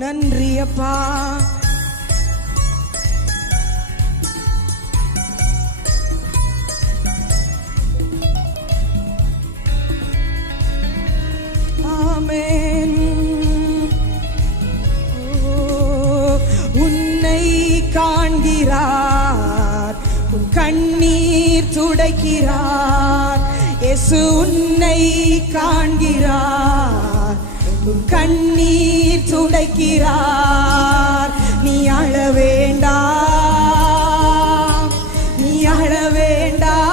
நன்றியப்பா. ஆமென். உன்னை காண்கிறார், உன் கண்ணீர் துடைக்கிறார். இயேசு உன்னை காண்கிறார், உன் கண்ணீர் துடைக்கிறார். நீ அழ வேண்டாம், நீ அழ வேண்டாம்,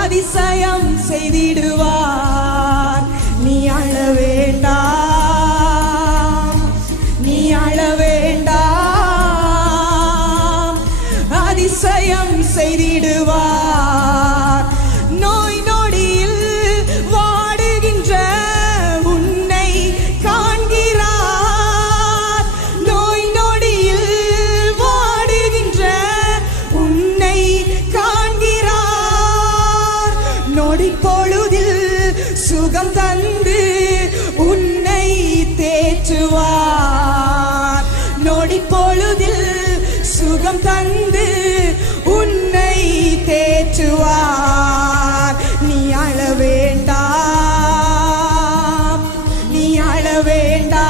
அதிசயம் செய்திடுவார். நீ அழ வேண்டாம், நீ அழ வேண்டாம், அதிசயம் செய்திடுவார். நோய் நொடியில் வாடுகின்ற உன்னை காண்கிறார், நோய் நொடியில் வாடுகின்ற உன்னை காண்கிறார். நொடி பொழுதில் சுகம் தந்து உன்னை தேற்றுவார், நொடி பொழுதில் சுகம் தந்து உன்னை தேற்றுவார். நீ அழ வேண்டாம், நீ அழ வேண்டாம்,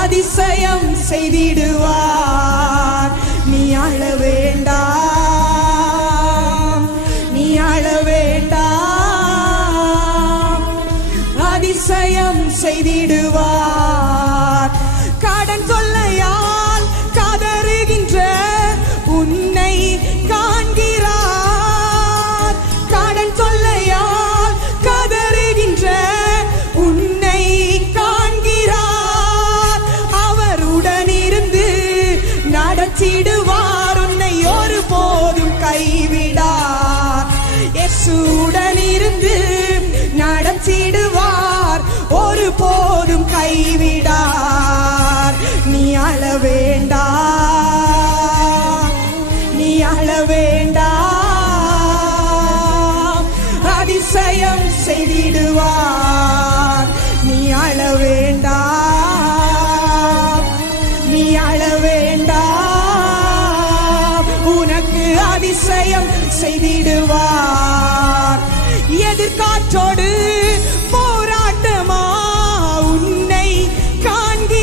அதிசயம் செய்திடுவார். நீ அழ வேண்டாம், நீ அழ வேண்டாம், அதிசயம் செய்திடுவார். கடன் தொல்லையால் கதறுகின்ற உன்னை காண்கிறார், கடன் தொல்லையால் கதறுகின்ற உன்னை காண்கிறார். அவர் உடனிருந்து நடத்திடுவார், உன்னை ஒருபோதும் கைவிடார். இயேசுவுடனிருந்து நடத்திடுவார், ஒருபோதும் கைவிடார். நீ அழ வேண்டாம், நீ அழ வேண்டாம், அதிசயம் செய்திடுவார். நீ அழ வேண்டாம், நீ அழ வேண்டாம், உனக்கு அதிசயம் செய்திடுவார். எதிர்காற்றோடு போராட்டமா உன்னை காண்கிறார்,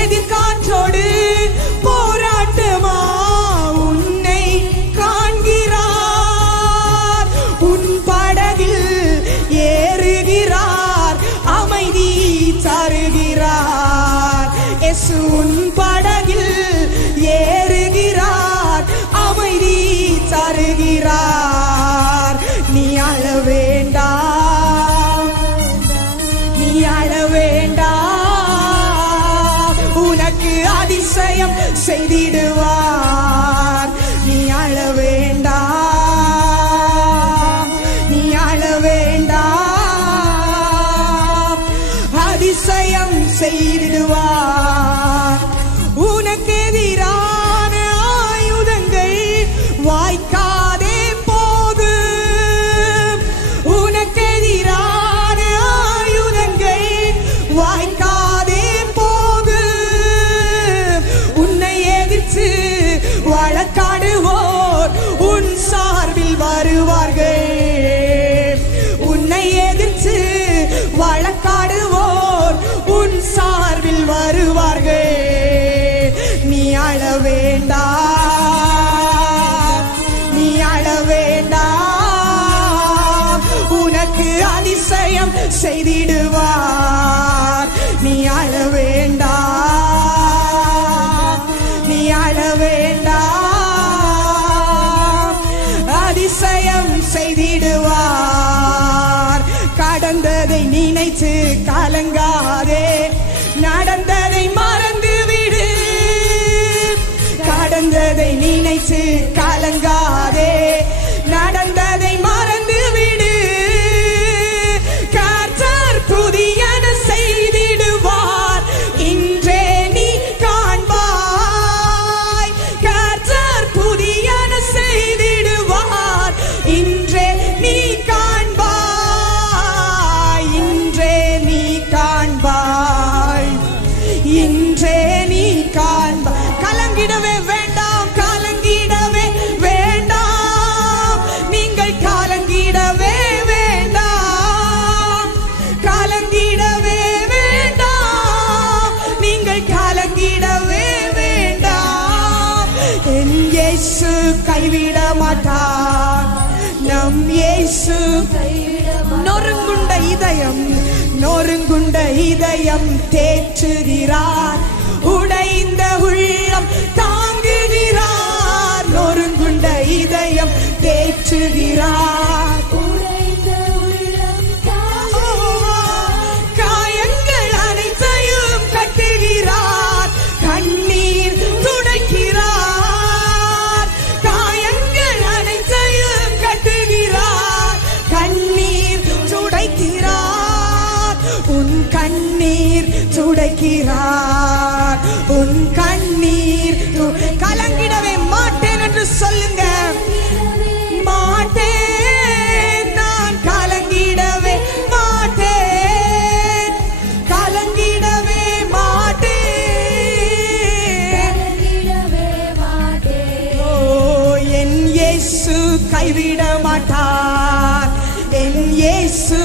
எதிர்காற்றோடு போராட்டமா உன்னை காண்கிறார். உன் படகில் ஏறுகிறார், அமைதி தருகிறார். இயேசு உன் படகில் ஏறுகிறார், அமைதி தருகிறார். நீ அழ வேண்டாம், நீ அழ வேண்டாம், உனக்கு அதிசயம் செய்திடுவார். நீ அழ வேண்டாம், நீ அழ வேண்டாம், அதிசயம் செய்திடுவார். உனக்கு எதிரான ஆயுதங்கள் வாய்க்காதே போகும், உனக்கு எதிரான ஆயுதங்கள் வாய்க்காதே போகும். உன்னை எதிர்த்து வழக்காடுவோர் உன் சார்பில் வருவார்கள், உன்னை எதிர்த்து வழக்காடுவோர் உன் சார்பில் வருவார்கள். நீ அழ வேண்டாம், நீ அழ வேண்டாம், உனக்கு அதிசயம் செய்திடுவார். நீ அழ வேண்டாம், நீ அழ வேண்டாம், அதிசயம் செய்திடுவார். கடந்ததை நினைத்து கலங்காதே, நடந்ததை மறந்துவிடு, கடந்ததை நினைத்து கலங்காதே, நடந்ததை மறந்துவிடு. கர்த்தர் புதியன செய்திடுவார், இன்றே நீ காண்பாய். கர்த்தர் புதியன செய்திடுவார், இன்றே நீ காண்பாய். இயேசு நொறுங்குண்ட இதயம் தேற்றுகிறார், உடைந்த உள்ளம் தாங்குகிறார். நொறுங்குண்ட இதயம் தேற்றுகிறார், காயங்கள் அனைத்தையும் கட்டுகிறார், கண்ணீர் துடைக்கிறார். காயங்கள் அனைத்தையும் கட்டுகிறார், கண்ணீர் துடைக்கிறார். உன் கண்ணீர் துடைக்கிறார், உன் கண்ணீர் கலங்கிடவே மாட்டேன் என்று சொல்லுங்க. மாட்டேன், நான் கலங்கிடவே மாட்டேன், கலங்கிடவே மாட்டேன். ஓ, என் இயேசு கைவிட மாட்டார், என் இயேசு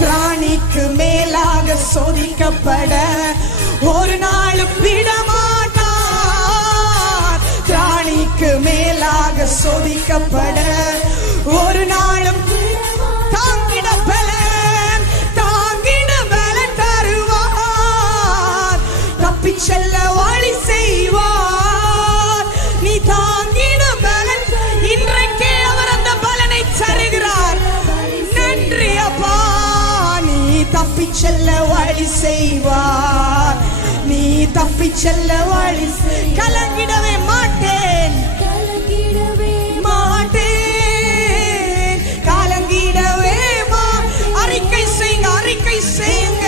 திராணிக்கு மேலாக சோதிக்கப்பட ஒரு நாளும் விடமாட்டார். திராணிக்கு மேலாக சோதிக்கப்பட ஒரு நாளும் தாங்கிட பலன் தருவார், தப்பிச் செல்ல வழி செய்வார். நீ தாங்கிட பலன், இன்றைக்கே அவர் அந்த பலனை தருகிறார். நன்றி அப்பா, நீ தப்பிச் செல்ல வழி செய்வார், நீ தப்பிச் செல்ல வழி. கலங்கிடவே மாட்டேன், மாட்டேன், கலங்கிடவே அறிக்கை செய்யுங்க.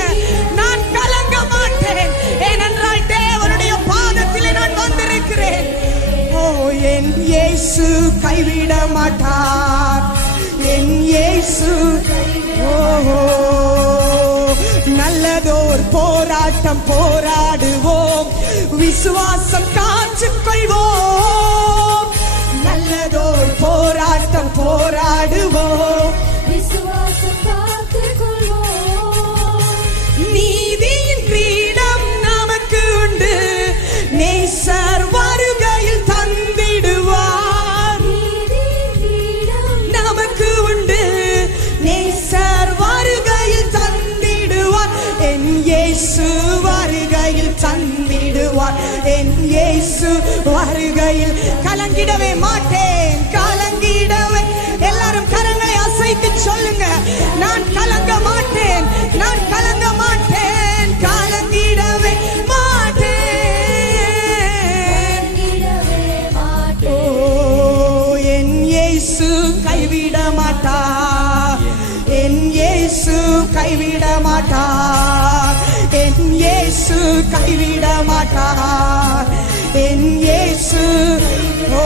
நான் கலங்க மாட்டேன், ஏனென்றால் தேவனுடைய பாதத்திலே நான் வந்திருக்கிறேன். ஓ, என் இயேசு கைவிட மாட்டார், என் இயேசு. ஓஹோ, நல்லதோர் போராட்டம் போராடுவோம், விசுவாசம் காத்துக்கொள்வோம். நல்லதோர் போராட்டம் போராடுவோம், விசுவாசம் காத்துக்கொள்வோம். நீதியின் கிரீடம் நமக்கு உண்டு, நேசர் வருகையில் தந்திடுவார். நமக்கு உண்டு, நேசர் வருகையில் தந்திடுவார். என் இயேசு வருகையில் தந்திடுவார், என் இயேசு வருகையில். கலங்கிடவே மாட்டேன், கலங்கிடவே. எல்லாரும் கரங்களை அசைத்து சொல்லுங்க, நான் கலங்க மாட்டேன், நான் கலங்க மாட்டேன், கலங்கிடவே மாட்டேன். ஓ, என் இயேசு கைவிட மாட்டார், என் இயேசு கைவிட மாட்டார், என் இயேசு கைவிட மாட்டார், என் இயேசு. ஓ